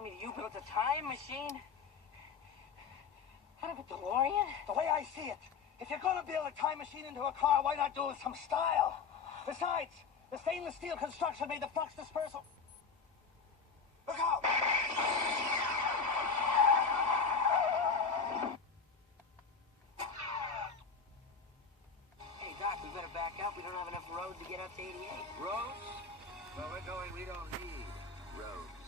telling me that you built a time machine? Out of a DeLorean? The way I see it, if you're gonna build a time machine into a car, why not do it with some style? Besides, the stainless steel construction made the flux dispersal. Look out! Hey, Doc, we better back up. We don't have enough road to get up to 88. Roads? Well, we're going, we don't need roads.